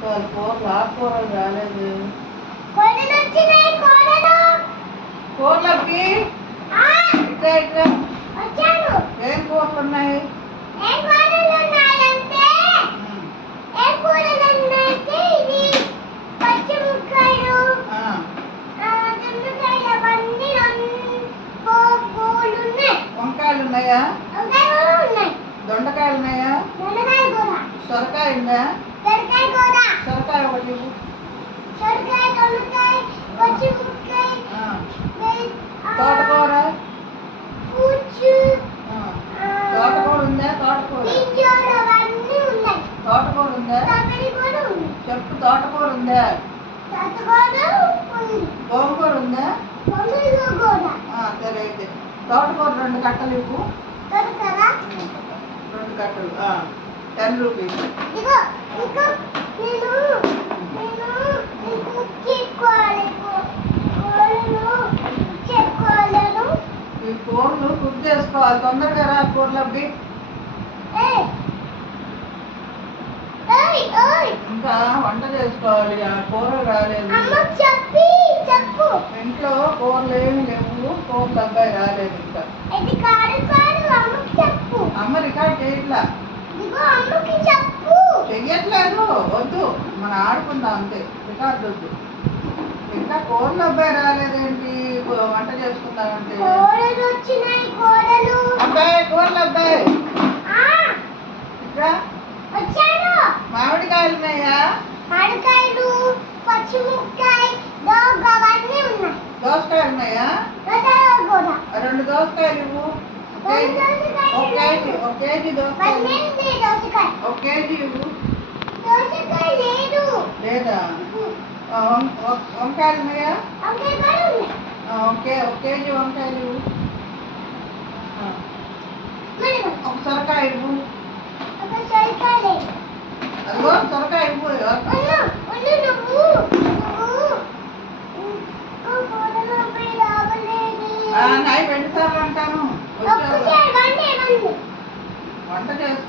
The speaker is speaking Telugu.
చేసుకోవాలి. కూరలు ఆకుకూరలు రాలేదు. కూరలకి ఇట్లా ఇట్లా ఏం కూరలు ఉన్నాయి? వంకాయలు ఉన్నాయా? దొండకాయలు ఉన్నాయా? సొరకాయ ఉందా? సొరకాయ ఒకటి. తోటకూర తోటకూర ఉందా? తోటకూర ఉందా? చెప్పు. తోటకూర ఉందా? గోంగూర ఉందా? సరే అయితే తోటకూర 2 కట్టలు ఇవ్వు. 2 కట్టలు 10 రూపీస్. ఈ కూరలు కుక్ చేసుకోవాలి. తొందరగా రా. కూరలు అవి ఇంకా వంట చేసుకోవాలి. ఆ కూర రాలేదు. ఇంట్లో కూరలు ఏమి లేవు. కూరలు అబ్బాయి రాలేదు ఇంకా. అమ్మ రికార్డ్ చేయట్లా. చెయ్యట్లేదు. వద్దు, మనం ఆడుకుందాం అంతే. రికార్డు వద్దు. ఇంకా కూరలు అబ్బాయి రాలేదేంటి? వంట చేసుకుందామంటే అబ్బాయి కూరలు అబ్బాయి ఇక్కడ మామిడికాయలు ఉన్నాయా? దోసకాయలు ఉన్నాయా? 2 దోసకాయలు ఇవ్వు. 1 కేజీ దోసకాయలు. 1 కేజీ ఇవ్వు. లేదా? వంకాయలు ఉన్నాయా? 1 కేజీ వంకాయలు ఇవ్వు. 1 సొరకాయ ఇవ్వు. అదిగో సొరకాయ ఇవ్వు. నైట్ 2 సార్లు అంటాను. వంట చేస్తా.